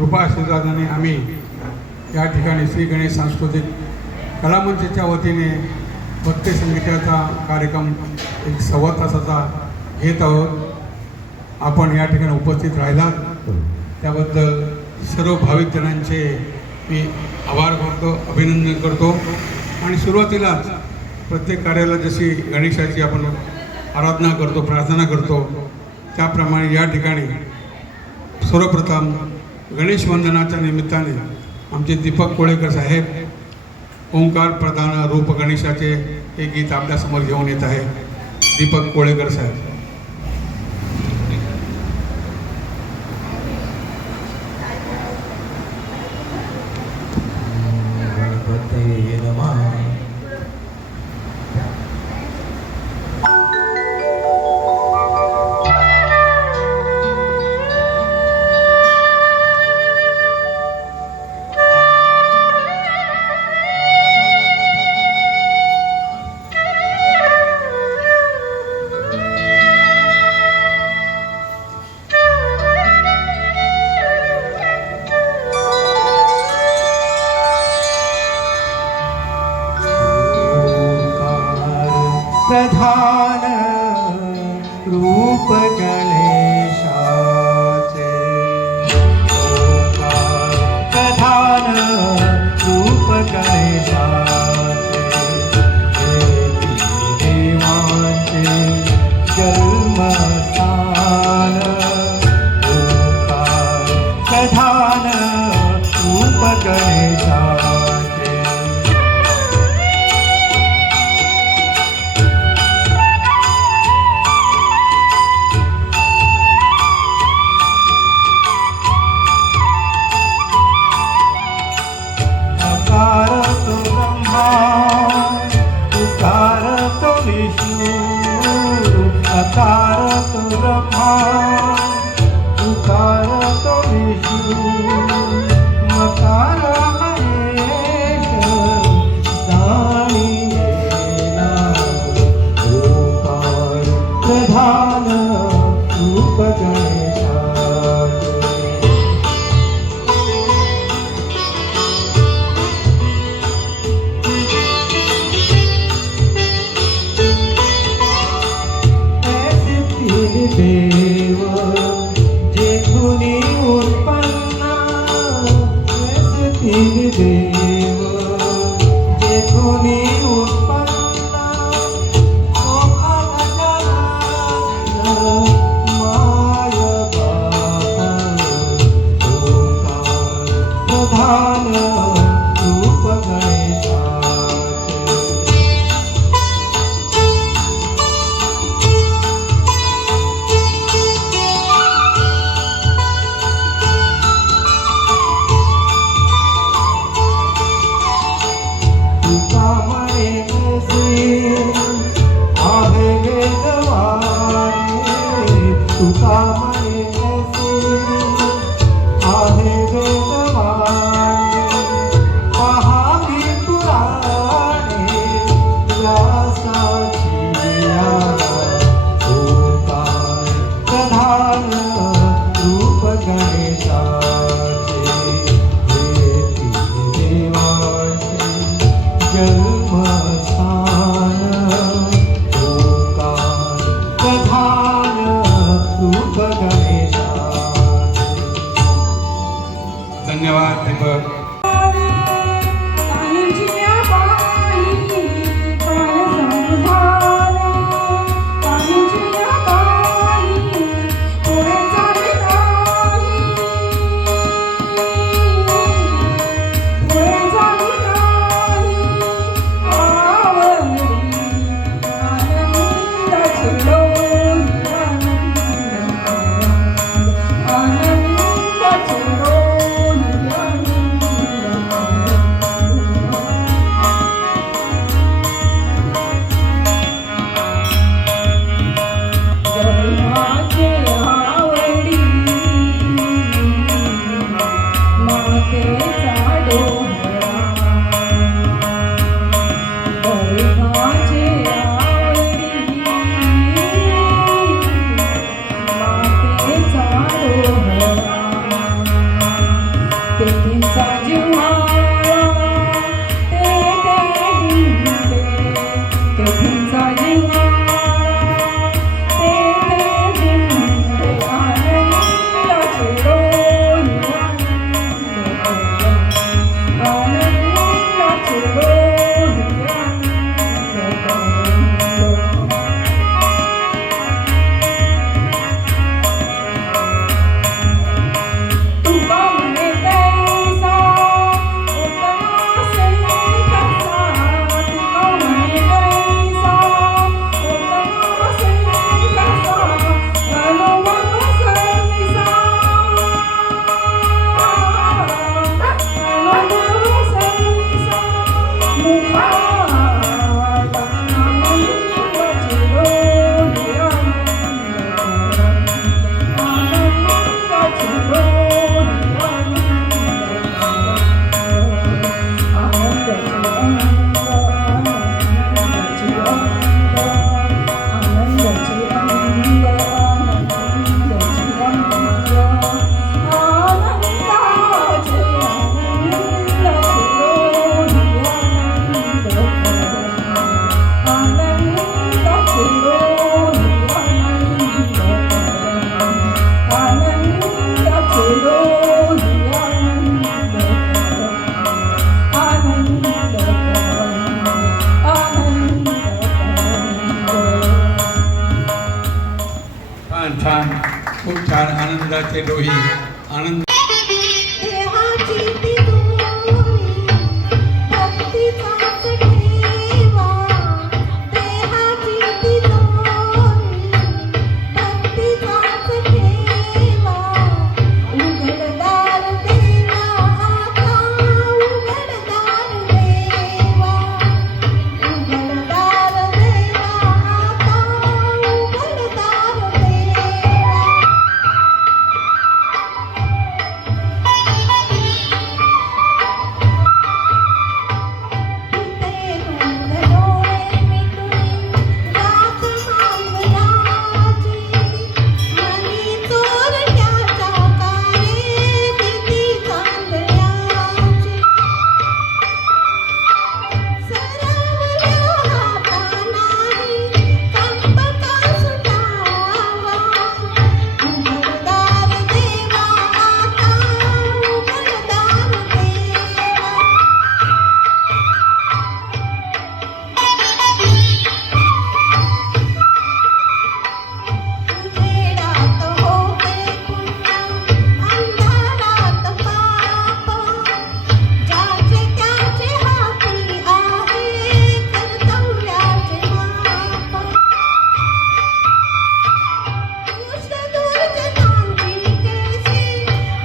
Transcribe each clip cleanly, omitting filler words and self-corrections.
कृपा आशीर्वादाने आम्ही या ठिकाणी श्री गणेश सांस्कृतिक कलामंचच्या वतीने भक्ती संगीताचा कार्यक्रम एक 1.25 तासाचा घेत आहोत। आपण या ठिकाणी उपस्थित राहिलात त्याबद्दल सर्व भाविक जणांचे मी आभार करतो, अभिनंदन करतो। आणि सुरुवातीलाच प्रत्येक कार्याला जशी गणेशाची आपण आराधना करतो, प्रार्थना करतो, त्याप्रमाणे या ठिकाणी सर्वप्रथम गणेश वंदनाच्या निमित्ताने आमचे दीपक कोळेकर साहेब ओंकार प्रधान रूप गणेशाचे हे गीत आपल्यासमोर घेऊन येत आहे। दीपक कोळेकर साहेब। प्रधान रूप गणेशाचे, ओंकार प्रधान रूप गणेशाचे, देवांचे जन्मस्थान, ओंकार प्रधान रूप गणेशाचे। अकार तो ब्रह्मा, उकार तो विष्णु, मकार महेश, जाणीला ओंकार प्रधान रूप गणेशाचे। देव जेथुनी उत्पन्न, तीन देव जेथुनी उत्पन्न, माय बाप ओंकार प्रधान रूप गणेशाचे। धन्यवाद दीपक। फार आनंदाचे डोही आनंद देहाची तिजोरी भक्तीचाच ठेवा देहाची तिजोरी भक्तीचाच ठेवा उघडदार देवा आता उघडदार देवा उघडदार देवा आता उघडदार देवा उजेडात होते पुण्य अंधारात पाप ज्याचे त्याचे हाती आहे कर्तव्याचे माप दुष्ट दुर्जनांची केसी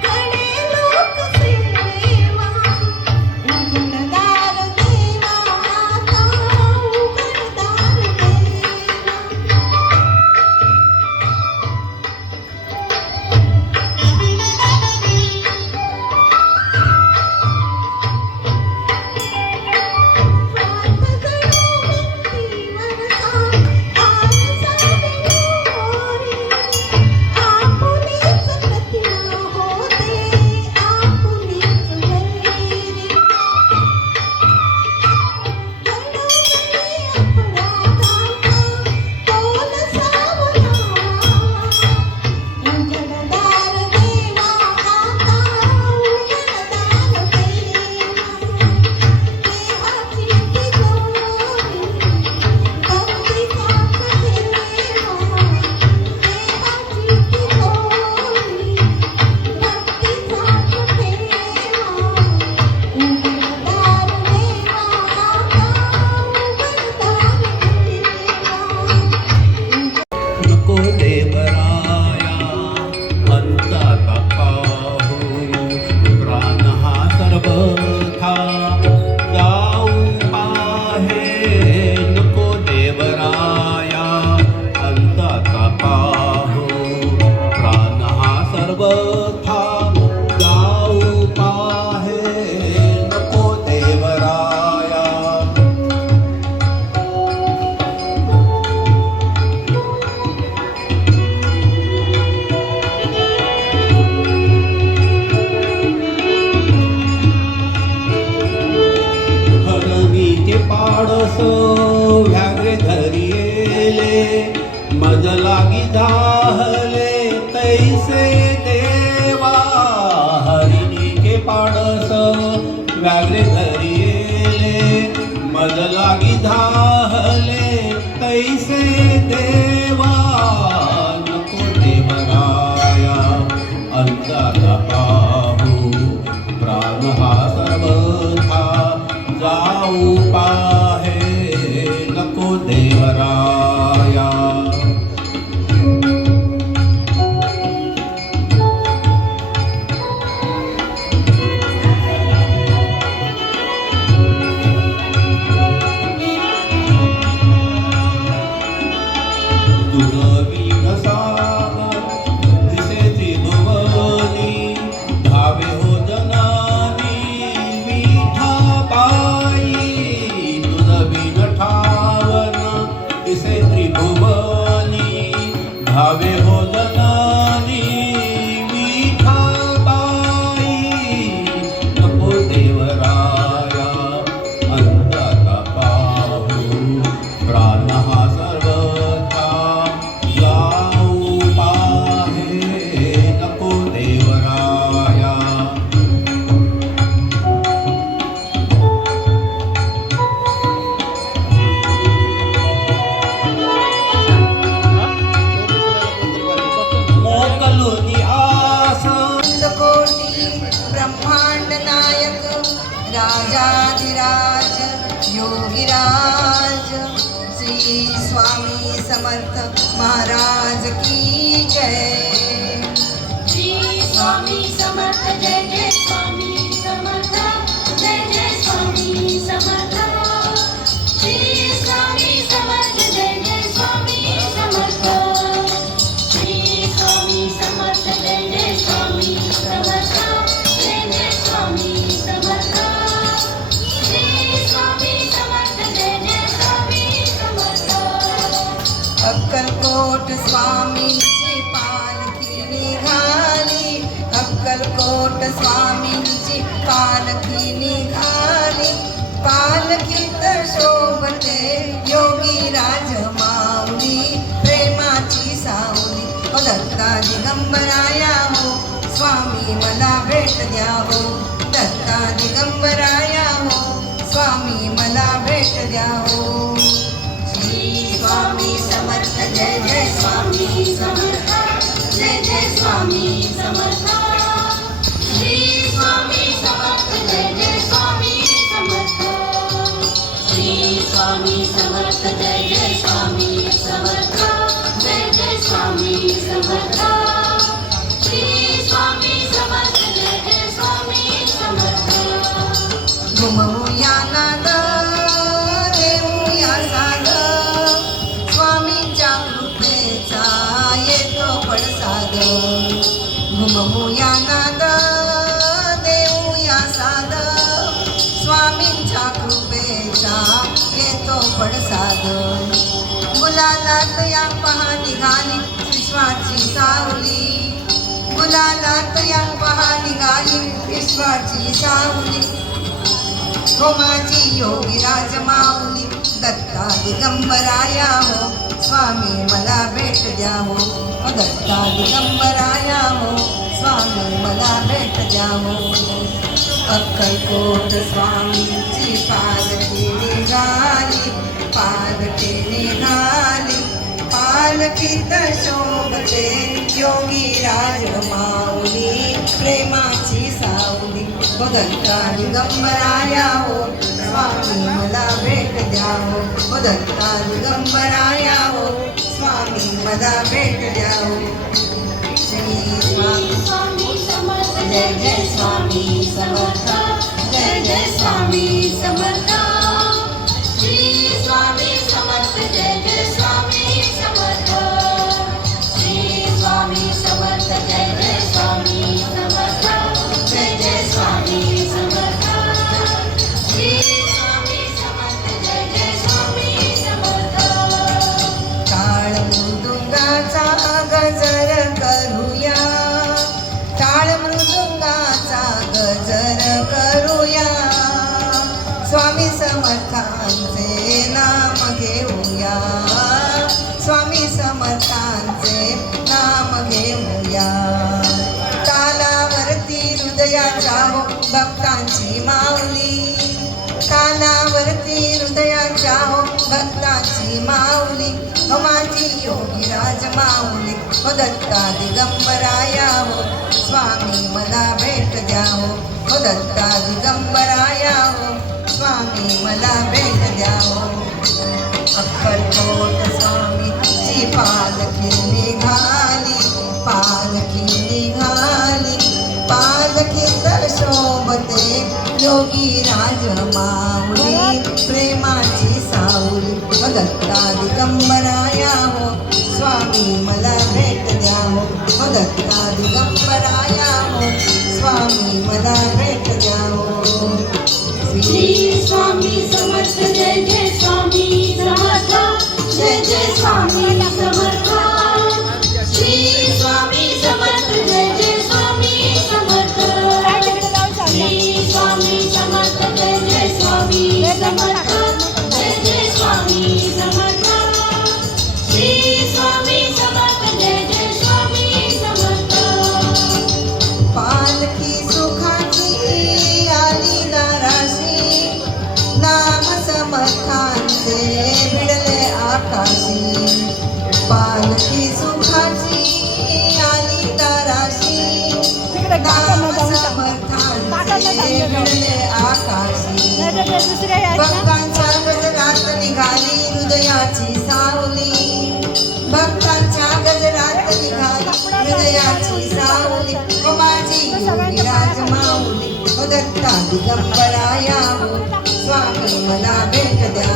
गणे लोकसेवा उघडदार देवा आता उघडदार उघडदार देवा आता उघडदार देवा देहाची तिजोरी भक्तीचाच ठेवा देहाची तिजोरी भक्तीचाच ठेवा उघडदार देवा आता उघडदार देवा नको देवराया अंतात पाहू प्राण हा सर्वथा जाऊ पाहे नको देवराया अंतात पाहू प्राण हा सर्वथा जाऊ पाहे नको देवराया हरणीचे पाडस व्याघ्रे धरियेले मज लागी जाहले तैसे देवा हरिणीचे पाडस व्याघ्रे धरियेले मज लागी जाहले तैसे देवा नको देवराया अंतात पाहू प्राण हा सर्वथा जाऊ पाहे नको देवराया दुर्वी ब्रह्मांड नायक राजाधिराज योगीराज श्री स्वामी समर्थ महाराज की जय. श्री स्वामी समर्थ जय जय स्वामी समर्थ जय जय स्वामी समर्थ. श्री स्वामी समर्थ जय जय स्वामी समर्थ. श्री स्वामी समर्थ जय जय स्वामी समर्थ जय जय स्वामी समर्थ. श्री स्वामी समर्थ जय जय स्वामी समर्थ. अक्कलकोट स्वामींची पालखी निघाली. अक्कलकोट स्वामींची पालखी निघाली. पालखीत शोभते योगीराज माऊली प्रेमाची सावली. ओ दत्ता दिगंबराया हो स्वामी मला भेट द्या हो. दत्ता दिगंबराया हो स्वामी मला भेट द्या हो. श्री स्वामी समर्थ जय जय स्वामी समर्थ जय जय स्वामी समर्थ. श्री स्वामी समर्थ जय जय स्वामी समर्थ. श्री स्वामी समर्थ जय जय स्वामी समर्थ जय जय स्वामी समर्थ. श्री स्वामी समर्थ जय जय स्वामी समर्थ. घुमवूया नाद देऊया साद स्वामींच्या कृपेचा येतो पडसाद. घुमवूया नाद देऊया साद स्वामींच्या कृपेचा येतो पडसाद. गुलालात या पहा निघाली विश्वाची सावली. गुलालात या पहा निघाली विश्वाची सावली. हो माझी योगीराज माऊली दत्ता दिगंबराया हो स्वामी मला भेट द्या हो. ओ दत्ता दिगंबराया हो स्वामी मला भेट द्या हो. अक्कलकोट स्वामींची पालखी निघाली. पालखी निघाली. पालखीत शोभते योगीराज माऊली प्रेमाची सावली. ओ दत्ता दिगंबराया हो स्वामी मला भेट द्या हो. ओ दत्ता दिगंबराया हो स्वामी मला भेट द्या हो. श्री स्वामी स्वामी समर्थ जय जय स्वामी समर्थ जय जय स्वामी समर्थ. श्री स्वामी समर्थ जय जय स्वामी समर्थ. श्री स्वामी समर्थ जय जय स्वामी समर्थ जय जय स्वामी समर्थ. श्री स्वामी समर्थ जय जय स्वामी समर्थ. टाळ मृदुंगाचा गजर करूया. टाळ मृदुंगाचा गजर करूया. स्वामी समर्थांचे नाम घेऊया. स्वामी समर्थांचे नाम घेऊया. तालावरती हृदयाच्या हो भक्तांची माऊली. तालावरती हृदयाच्या हो भक्तांची माऊली. हो माझी योगीराज माऊली. हो दत्ता दिगंबराया हो स्वामी मला भेट द्या हो. हो दत्ता दिगंबराया हो स्वामी मला भेट द्या हो. अक्कलकोट स्वामीची पालखी निघाली. पालखी निघाली. पालखीत शोभते योगीराज माऊली प्रेमाची सावली. ओ दत्ता दिगंबराया हो स्वामी मला भेट द्या हो. ओ दत्ता दिगंबराया हो स्वामी मला भेट द्या हो. श्री स्वामी समर्थ जय जय स्वामी समर्थ जय जय स्वामी समर्थ. श्री स्वामी समर्थ जय जय स्वामी समर्थ. श्री स्वामी समर्थ जय जय स्वामी समर्थ जय जय स्वामी समर्थ. श्री स्वामी समर्थ जय जय स्वामी समर्थ. पालखी सुखाची भिडले आकाशी भक्तांच्या गजरात निघाली हृदयाची सावली भक्तांच्या गजरात निघाली हृदयाची सावली ओ माझी विराज माऊली ओ दत्ता दिगंबराया हो स्वामी मला भेट द्या हो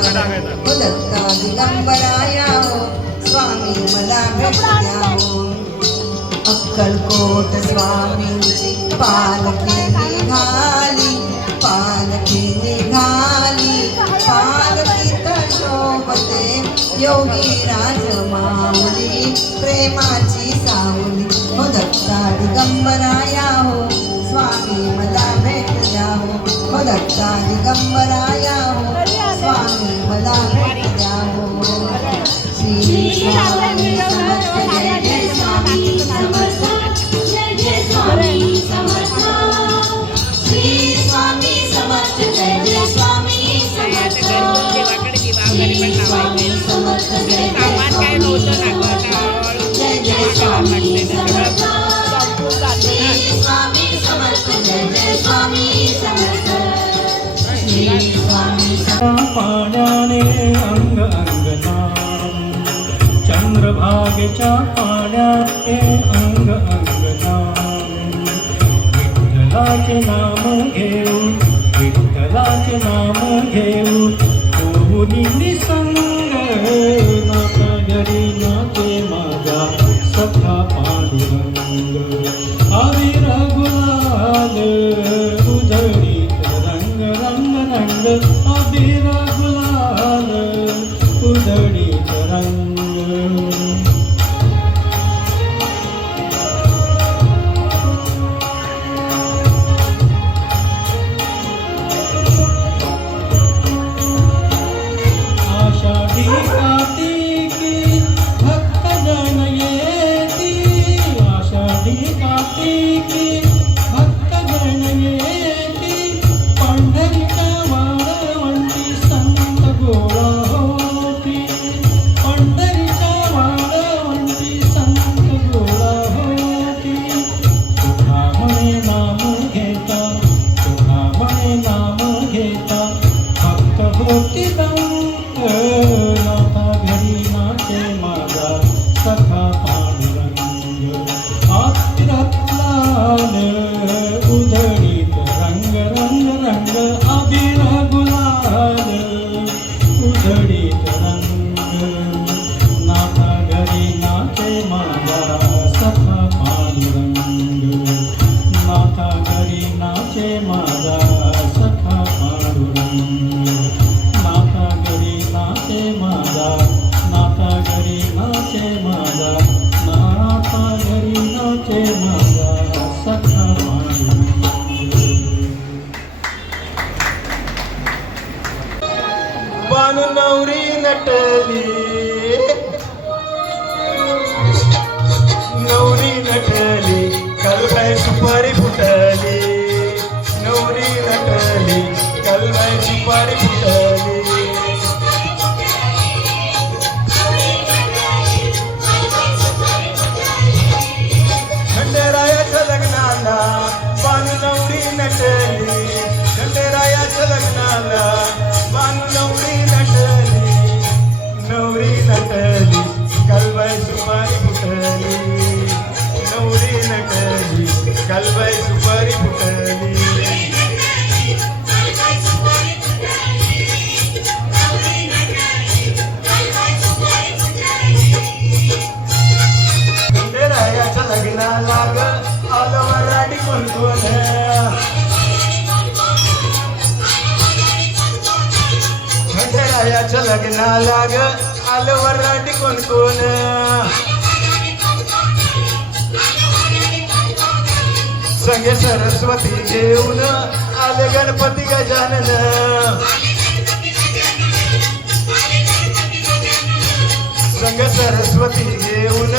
दत्ता दिगंबराया हो स्वामी मला भेट द्या हो अक्कलकोट स्वामींची पालखी निघाली पालखीत शोभते योगी राज माऊली प्रेमाची सावली हो दत्ता दिगंबराया हो स्वामी मला भेट द्या हो दत्ता दिगंबराया हो स्वामी मला भेट द्या हो श्री स्वामी समर्थ जय जय स्वामी समर्थ जय जय स्वामी समर्थ श्री स्वामी समर्थ जय जय स्वामी समर्थ श्री स्वामी समर्थ जय जय स्वामी समर्थ श्री स्वामी समर्थ जय जय स्वामी समर्थ श्री स्वामी पाण्याने अंग अंगनाम चंद्रभागेच्या पाण्याने अंग अंगनाम विठ्ठलाचे नाम घेऊ विठ्ठलाचे नाम घेऊ होऊनी निसंग नाता घरी नाते माझा सखा पांडुरंग अविर गुलाल उधळीत रंग रंग रंग अविर गुलाल उधळीत रंग आषाढी कार्तिकी भक्तजन येती आषाढी कार्तिकी भक्तजन येती पंढरीच्या वाळवंटी संत गोळा होती पंढरीच्या वाळवंटी संत गोळा होती तुझा म्हणे नाम घेता तुझा म्हणे नाम घेता भक्त होती नाथा घरी नाचे माझा सखा पांडुरंग आतिरत्लाल उधळीत रंग रंग रंग अबीर गुलाल उधळीत रंग नाथा घरी नाचे माझा सखा पांडुरंग नाथा घरी नाचे माझा सखा पांडुरंग नाथा घरी नाचे माझा नाथा घरी नाचे माझा नाथा घरी नाचे माझा सखा पांडुरंग बानू नवरी नटली कलबाई सुपारी फुटली नवरी नटली कलबाई सुपारी फुटली खंडेरायाच्या लग्नाला बानू नवरी नटली खंडेरायाच्या लग्नाला बानू नवरी नटली कलबाई सुपारी फुटली नवरी नटली कलबाई सुपारी फुटली खंडेरायाच्या लग्नाला ग आलं मराठी कोण खंडेरायाच्या लग्नाला ग आलं वराठी कोण संगे सरस्वती घेऊन आले गणपती गजानन संग सरस्वती घेऊन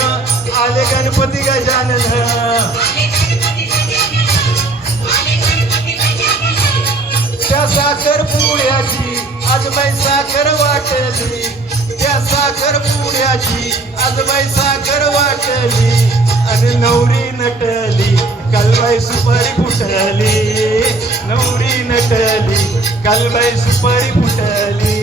आले गणपती गजानन त्या साखर पुड्याची आज बाई साखर वाटली त्या साखर पुड्याची आज बाई साखर वाटली आणि नवरी नटली कलबाई सुपारी फुटली कालबाई सुपारी फुटली.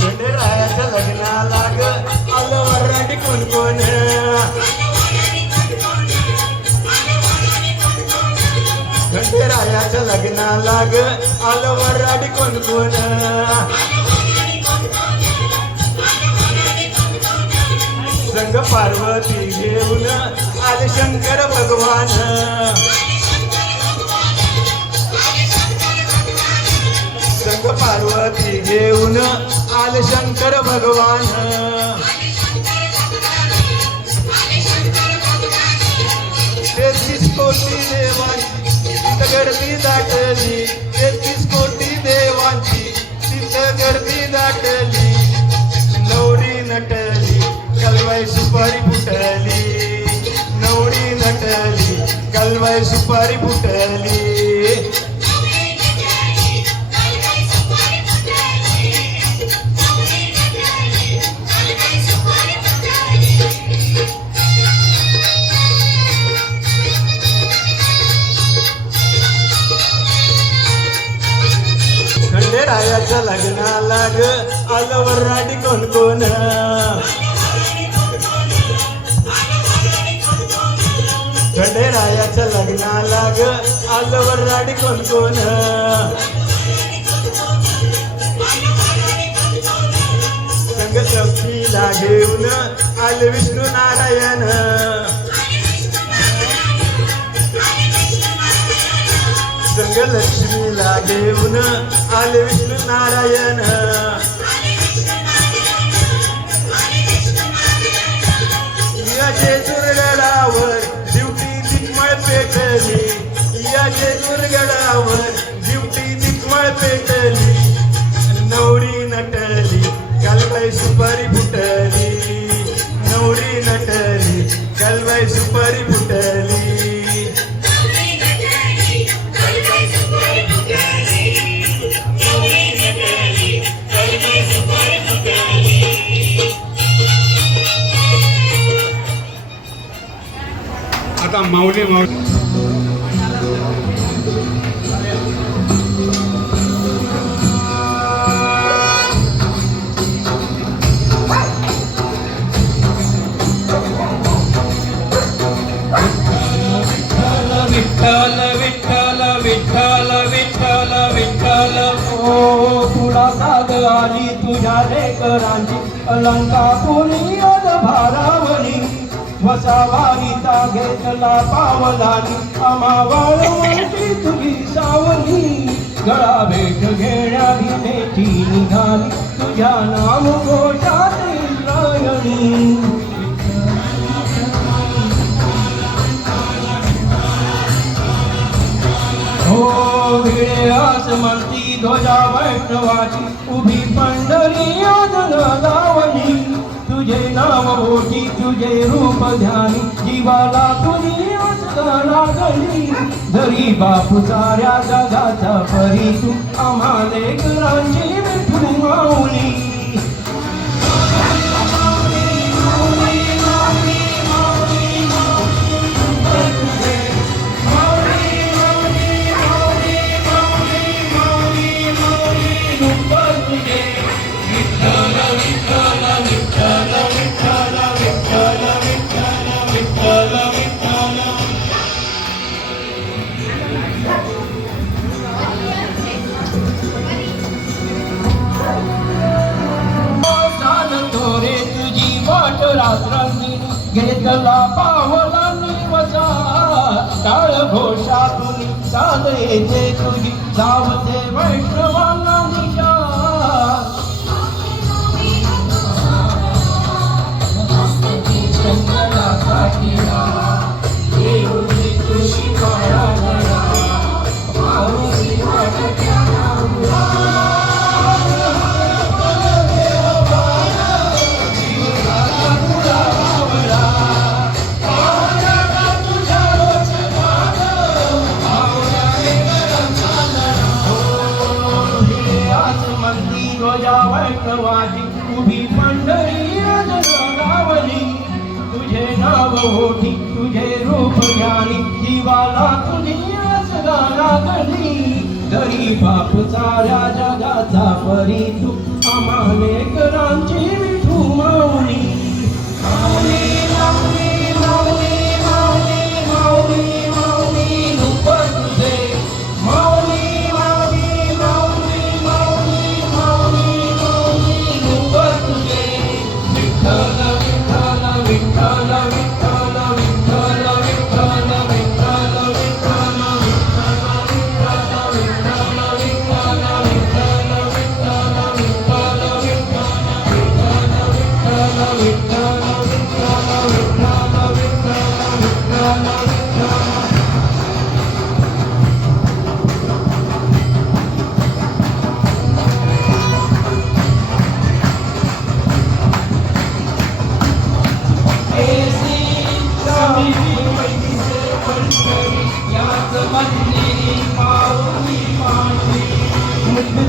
खंडेरायाच्या लग्नाला ग आलं वराडी कोण कोण. खंडेरायाच्या लग्नाला ग आलं वराडी कोण कोण. संग पार्वती घेऊन आले शंकर भगवान. संग पार्वती घेऊन आले शंकर भगवान. 33 कोटी देवांची तिथं गर्दी दाटली. 33 कोटी देवांची तिथं गर्दी दाटली. नवरी नटली कालबाई सुपारी फुटली. नवरी नटली कालबाई सुपारी फुटली. खंडेरायाच्या लग्नाला ग आलं वराडी कोण कोण. खंडेरायाच्या लग्नाला ग आलं वराडी कोण कोण. संग लक्ष्मीला घेऊन आले विष्णू नारायण. संग लक्ष्मीला घेऊन आले विष्णू नारायण. या जेजुरगडावर दिवटी दिग्मळ पेटली. या जेजुरगडावर दिवटी दिग्मळ पेटली. नवरी नटली कालबाई सुपारी फुटली. नवरी नटली कालबाई सुपारी फुटली. आता माऊली माऊली विठ्ठल विठ्ठल विठ्ठल विठ्ठल विठ्ठल ओ तुला साध आली तुझ्या लेकरांची अलंकापुरी अद भारावली. वसावारीचा घेतला पावलानी आमावळी तुझी सावली. गळा भेट घेण्या घेण्याची निघाली तुझ्या नाम घोषात इंद्रायणी. हो भिडे आसमंती ध्वजा वैष्णवाची उभी पंढरी अजून लावली. तुझे नाम ओठी तुझे रूप ध्यानी जीवाला तुझी आस्था लागली. जरी बापू साऱ्या जगाचा परी तू आम्हा लेकरांची विठू माऊली. घेतला पावलांनी वसा काळ घोषातून साध येते तुझी धावते वैष्णवांना निशा. तुझी विठवाजी उभी पंढरी गावली तुझे नाव ओठी तुझे रूप ज्ञानी जीवाला तुझी गाना गली घरी बाप साऱ्या जगाचा परी तू आमानेकरांची विठू माऊली माऊली माऊली माऊली माऊली माऊली माऊली रूप तुझे माऊली माऊली माऊली माऊली माऊली माऊली रूप तुझे विठ्ठल विठ्ठल विठ्ठल विठ्ठल विठ्ठल विठ्ठल विठ्ठल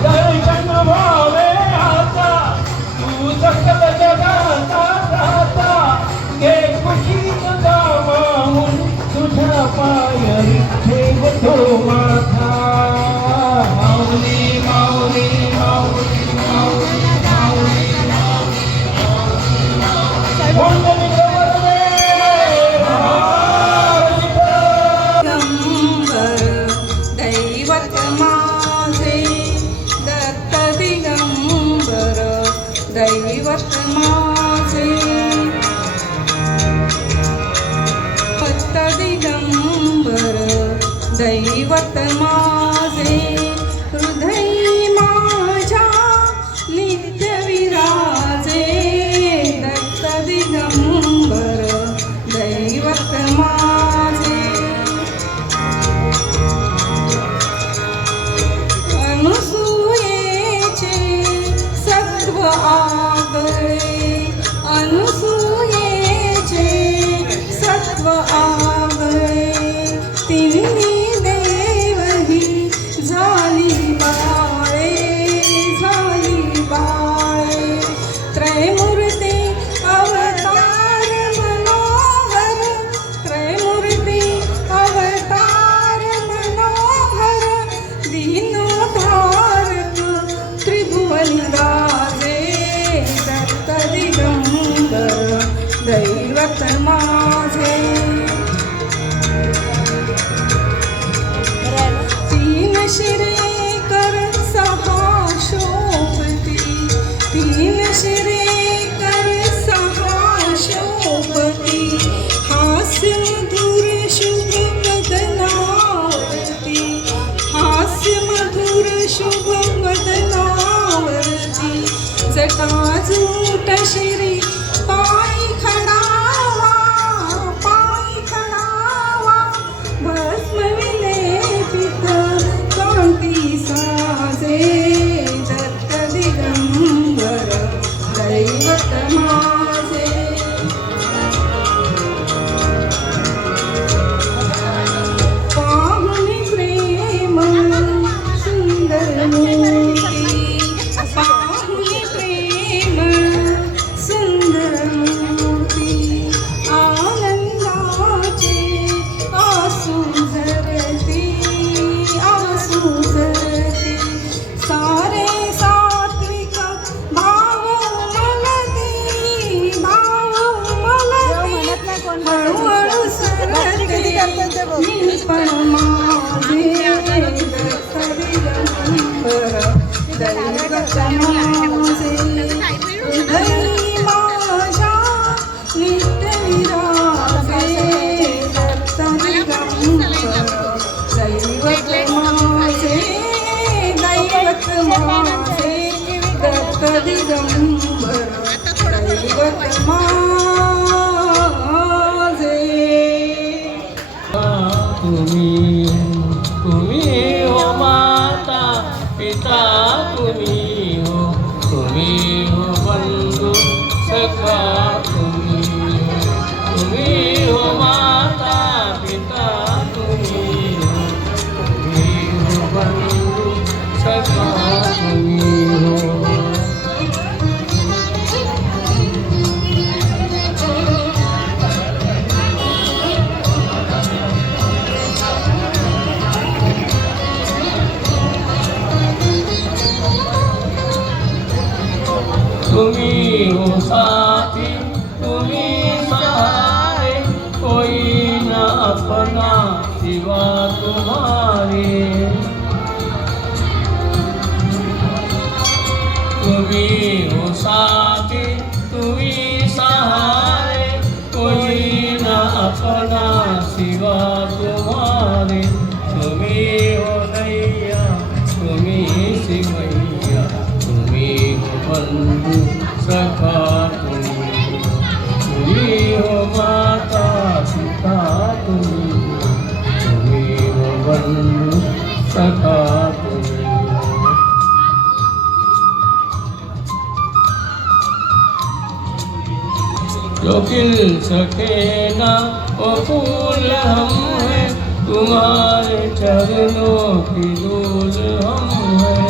दर्शन व्हावे आता तू सकल जगाचा दाता घे खुशीच गावाहून तुझ्या पायरी ठेवतो माथा माऊली माऊली माऊली माऊली माऊली माऊली दैवत माझे भक्त दिगंबर दैवत माझे हृदयी माझ्या नित्य विराजे दत्त दिगंबर दैवत माझे अनुसूयेचे सत्व आगळे अनुसूयेचे सत्व आगळे तिन्ही देवही झाली बाळे त्रैमूर्ती अवतार मनोहर त्रैमूर्ती अवतार मनोहर दीनोद्धारक त्रिभुवनी गाजे दत्त दिगंबर दैवत माझे तीन शिरे कर सहा शोभती तीन शिरे कर सहा शोभती हास्य मधुर शुभ वदनावरती हास्य मधुर शुभ वदनावरती जटाजूट शिरी पायी खणावा भस्म विलेपित कांती साजे दत्त दिगंबर दैवत माझे पाहुणी प्रेम सुंदर मूर्ती पाहुणी प्रेम सुंदर मूर्ती आनंदाचे आसू झरती सारे सात्विक भाव मलती हळूहळू सरते मी पण माझे दत्त दिगंबर दैवत माझे हृदयी माझ्या नित्य विराजे दत्त दिगंबर दैवत माझे दैवत माझे दत्त दिगंबर दैवत माझे तुम्ही हो माता पिता तुम्ही हो बंधू सखा तुम्ही हो माता पिता तुम्ही हो बंधू सखा तुम्ही हो तुम्ही हो साथी तुम्ही सहारे कोई न अपना सिवा तुम्हारे तुम्ही हो साथी तुम्ही सहारे कोई न अपना सिवा तुम्हारे तुम्ही हो नैया तुम्ही सिमैया तुम्ही हो बंधु सखा तुम्ही हो माता पिता तुम्ही हो बंधु सखा जो खिल सके ना वो फूल हम हैं तुम्हारे चरणों की धूल हम हैं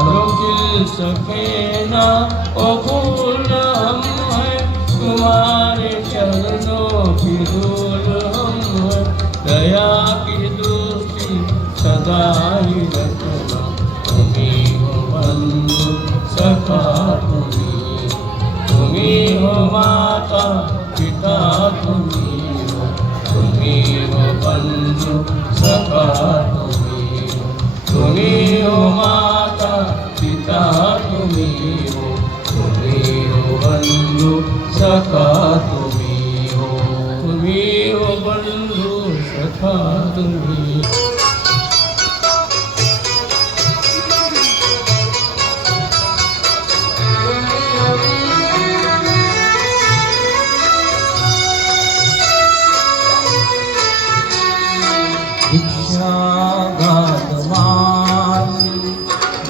जो खिल सके ना वो फूल हम हैं तुम्हारे चरणों की धूल हम हैं दया की दृष्टि सदा ही रखना तुम्ही हो बंधु सखा तुम्ही हो माता पिता तुम्ही हो बंधु सखा तुम्ही हो माता पिता तुम्ही हो बंधु सखा तुम्ही हो बंधु सखा तुम्ही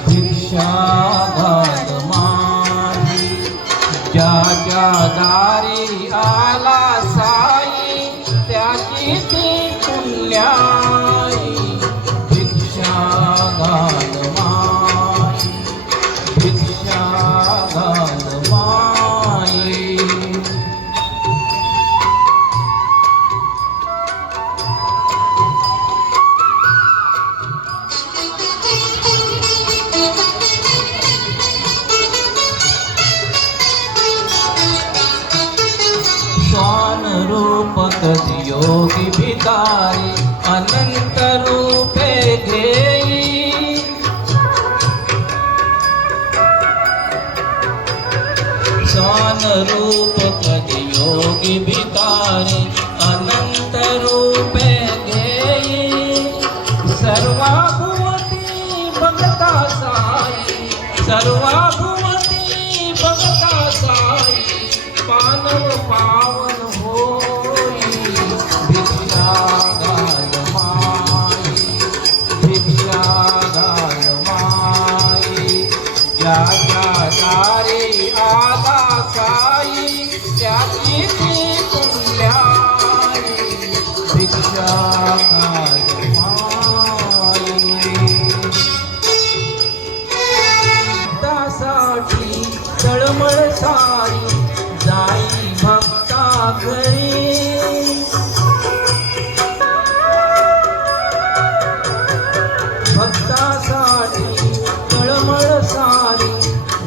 भिक्षा घात मारी ज्याच्या दारी आला साई त्याची ती पुण्याई भिक्षा घात माई भिक्षा घात माई योगी भिकारी अनंत रूपे घेई स्वान रूप कधी योगी भिकारी अनंत रूपे घेई सर्वाभुवती भगता साई सर्वाभुवती भगता साई पानव पावन दारी आला साई त्याची ती पुण्याई भिक्षा घात माई भक्तासाठी तळमळ सारी जाई भक्ता घरी भक्तासाठी तळमळ सारी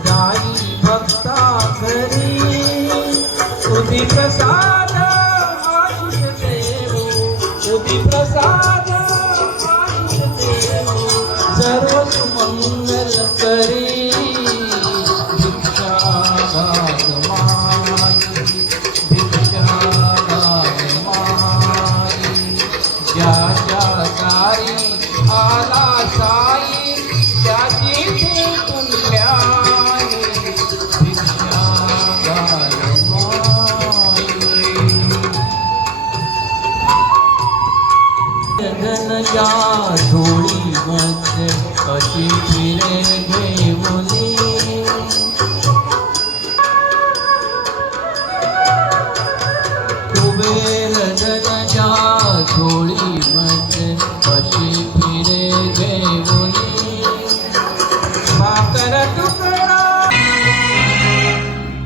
जाई भक्ता घरी उदी प्रसाद आयुष देव उदी प्रसाद आयुष देव सर्व सुमंगल करी भिक्षा घात माई भिक्षा घात माई ज्याच्या दारी आला साई त्याची ती पुण्याई भिक्षा घात माई गगन या झोळी मध्ये कशी फिरे घेऊनी कुबेर गगनच्या झोळीमध्ये कशी फिरे घेऊनी भाकर तुकडा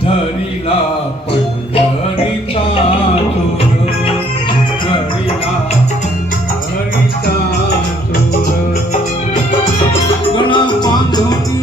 धरीला पंढरीचा चोर धरीला पंढरीचा चोर गणा बांधून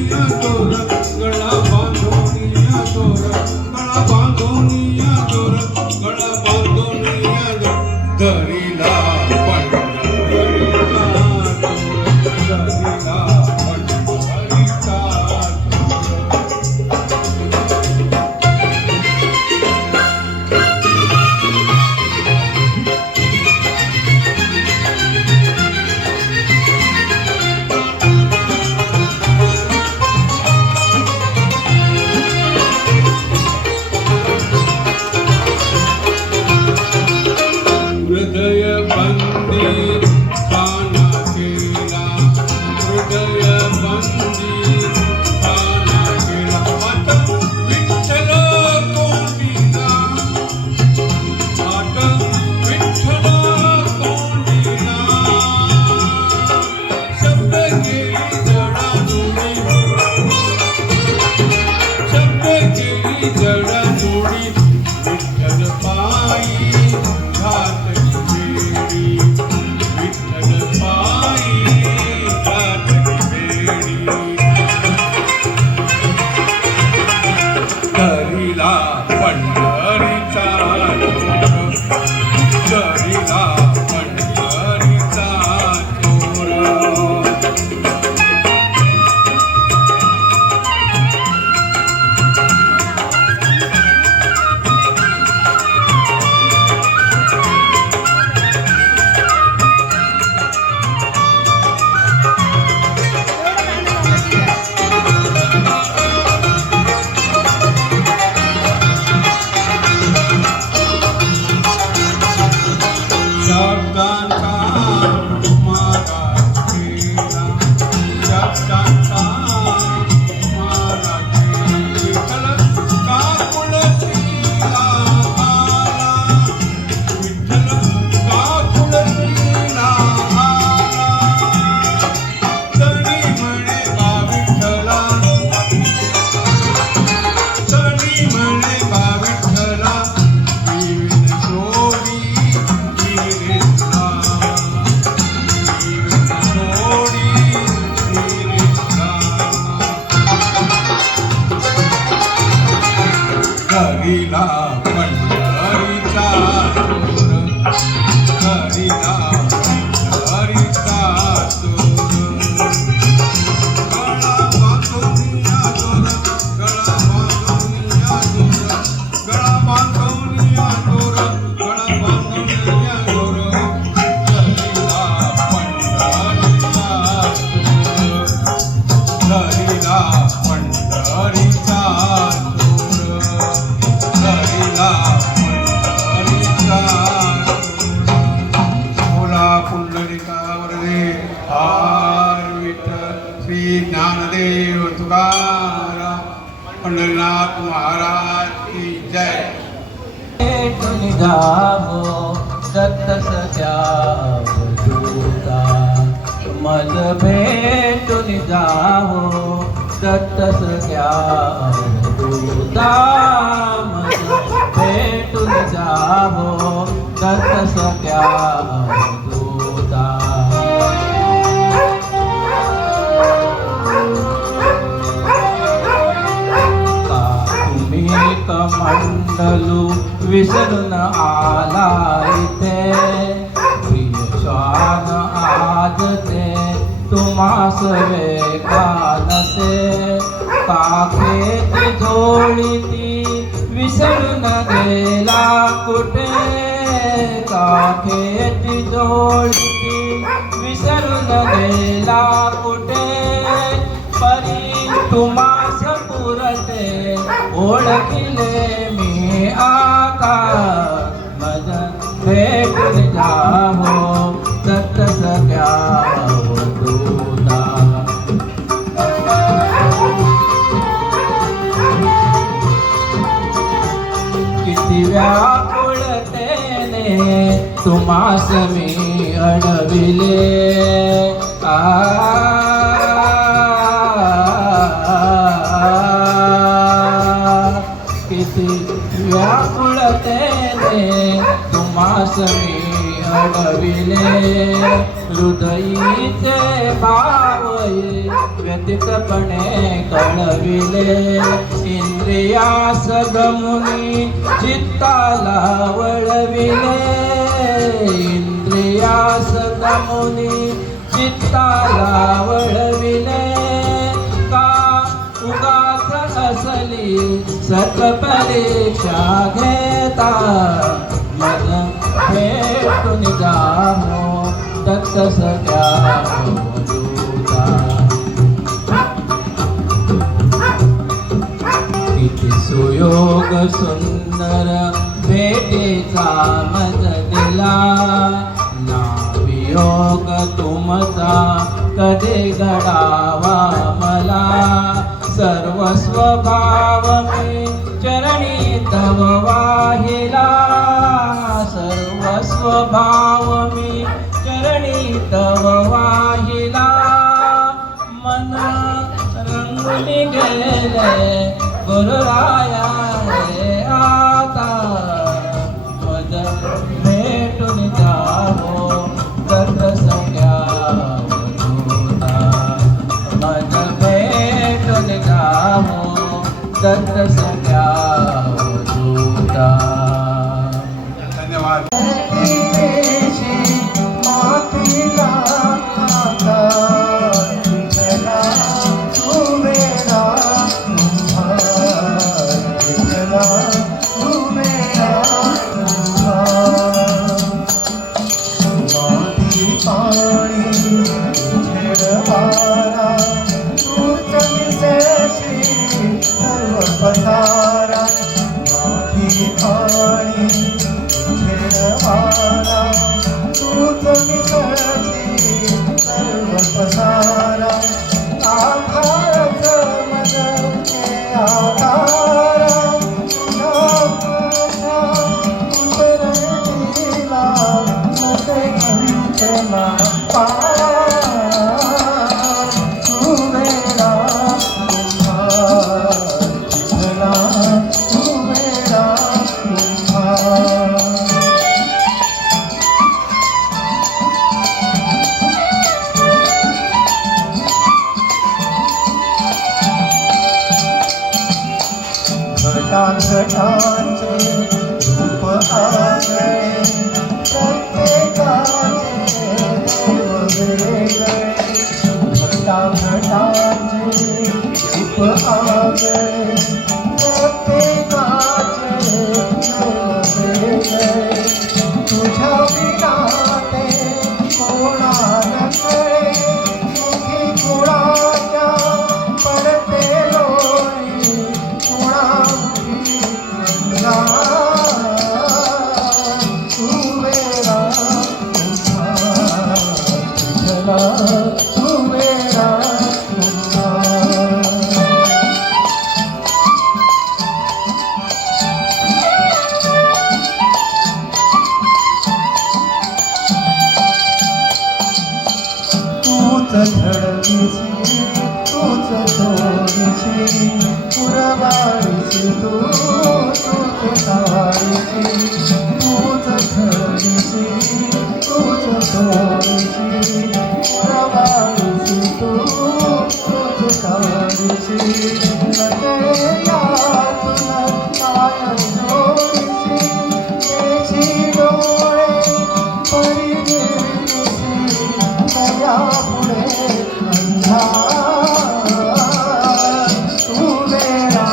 महेंद्रनाथ महाराज की जय. भेटून जावो दत्त सख्या अवधूता मज भेटून जावो दत्त सख्या अवधूता मज भेटून जावो दत्त सख्या अवधूता कमंडलू विसरून आला इथे प्रिय श्वान आज ते तुम्हास वेगा नसे काखेची झोळी ती विसरून गेला कुठे काखेची झोळी ती विसरून गेला कुठे परी तुम्हास पुरते ओळखिले मी आता मज भेटून जावो दत्त सख्या अवधूता किती व्याकुळतेने तुम्हास मी अडविले किती व्याकुळतेने तुम्हास मी अडविले हृदयीचे भाव व्यतितपणे कळविले इंद्रियास गमुनी चित्ताला वळविले इंद्रियास गमुनी चित्ताला वळविले का उगाच असली सत्परीक्षा घेता मन भेटून जावो दत्त सख्या अवधूता किती सुयोग सुंदर भेटीचा मज दिला ना वियोग तुमचा कधी घडावा मला सर्वस्व भाव मी चरणी तव वाहिला सर्वस्व भाव मी चरणी तव वाहिला मन रंगून गेले गुरुराया रे आता मज भेटून जावो दत्त सख्या अवधूता मज भेटून जावो दत्त सख्या अवधूता. धन्यवाद. घडविशी तूच तोडशी पुरवाळीशी तूच तारीशी तूच घडविशी तूच तोडशी पुरवाळीशी तूच तारीशी नकळे यातून काय जोडीशी तेची डोळे परिनिर्मिशी दया पुढे अंधार तू वेळा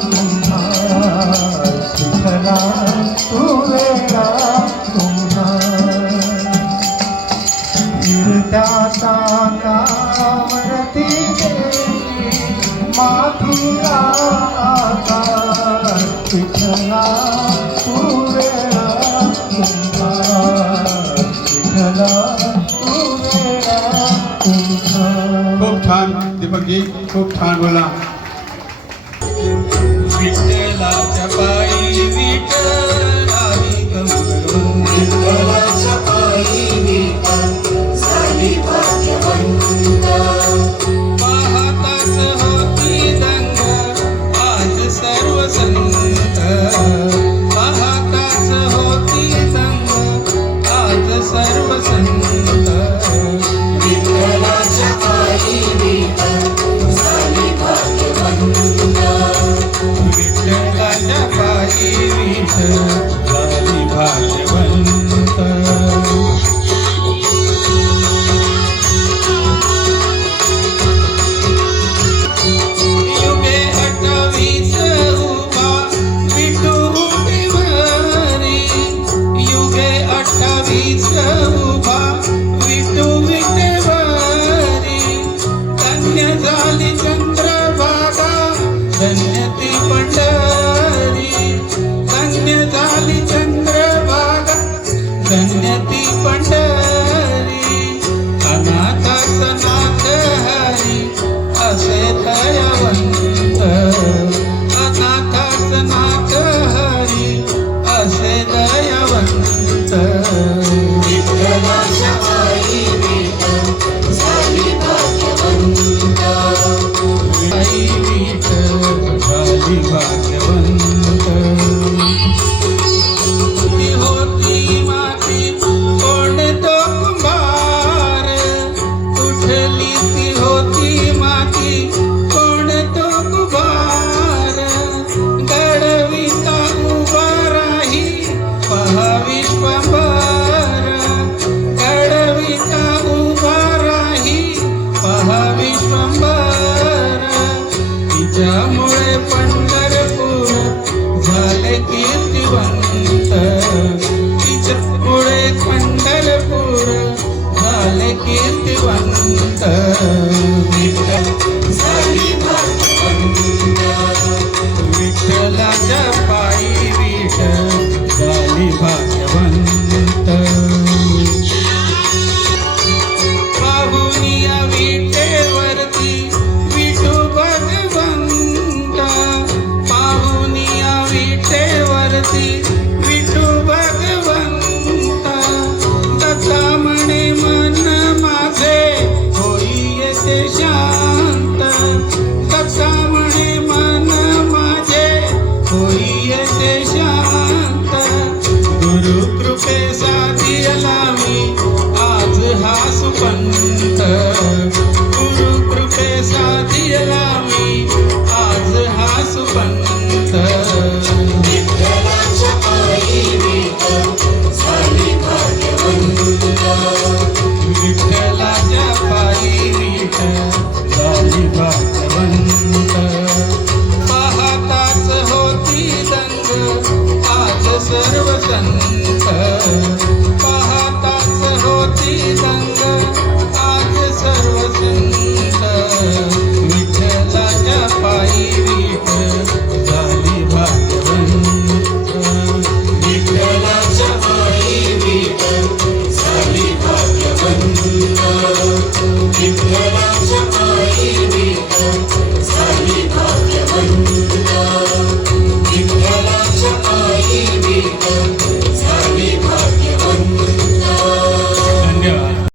कुंभार शिखला तू वेळा कुंभार फिरत्या ताकावरती देवी मातीला आकार शिखला तू वेळा कुंभार शिखला तू वेळा कुंभार. खूप छान दीपकजी, खूप छान बोला. विठ्ठलाच्या पायी विठ्ठलाली गंमत विठ्ठलाच्या पायी झाली भाग्यवंत. पाहताच होती दंग आज सर्व संत पाहताच होती दंग आज सर्व संत विठ्ठलाच्या पायी झाली भाग्यवंत. विठ्ठलाच्या पायी विठ्ठलाली भाग्यवंत. युगे 28 उभा विठू विटेवरी युगे 28 उभा विठू विटेवरी. धन्य झाली चंद्रभागा धन्य ती पंढरी धन्य झाली चंद्रभागा धन्य ती पंढरी. अनाथाच नाथ हरी असे दयावंत अनाथाच नाथ हरी असे दयावंत. विठ्ठलाच्या पायी झाली भाग्यवंत. आई विठ्ठल झाली भाग्यवंत. ती होती माती कोण तो कुंभार कुठली ती होती माती कोण तो कुंभार. घडविता उभा राही पहा विश्वंभर घडविता उभा राही पहा विश्वंभर. तिच्यामुळे पंढरपूर झाले कीर्तिवंत तिच्यामुळे पंढरपूर झाले कीर्तिवंत. झाली भाग्यवंत. विठ्ठलाच्या पायी विठ्ठल झाली भाग्यवंत. पाहुनिया विटेवरती विठू भगवंत पाहुनिया विटेवरती विठू भगवंत. दत्ता म्हणे मन माझे होई येते शांत दत्ता म्हणे मन माझे होई येते शांत. गुरु कृपे साधियला मी आज हा सुपंत गुरु कृपे साधियला मी आज हा सुपंत. विठ्ठलाच्या पायी झाली भाग्यवंत. विठ्ठलाच्या पायी विठ्ठल झाली भाग्यवंत. पाहताच होती दंग आज सर्व संत